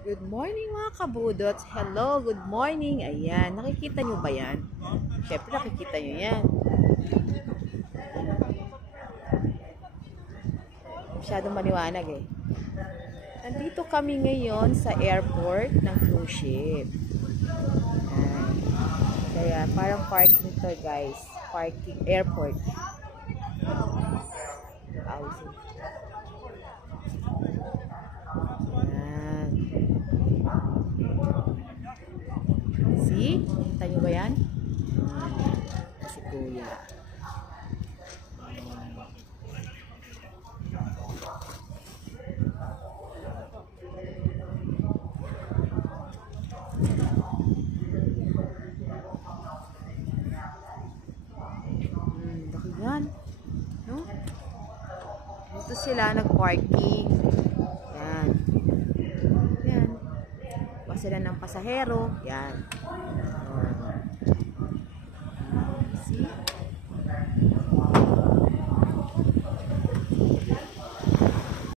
Good morning mga kabudots. Hello, good morning. Ayan, nakikita nyo ba yan? Siyempre nakikita nyo yan. Masyadong maliwanag eh. Nandito kami ngayon sa airport ng cruise ship. Ayan. Kaya parang parking to guys. Parking, airport. Housing. See? Kita nyo ba yan? Si Kuya. Laki yan. No? Dito sila nag-parking. Yan. Yan. Sila ng pasahero. Yan.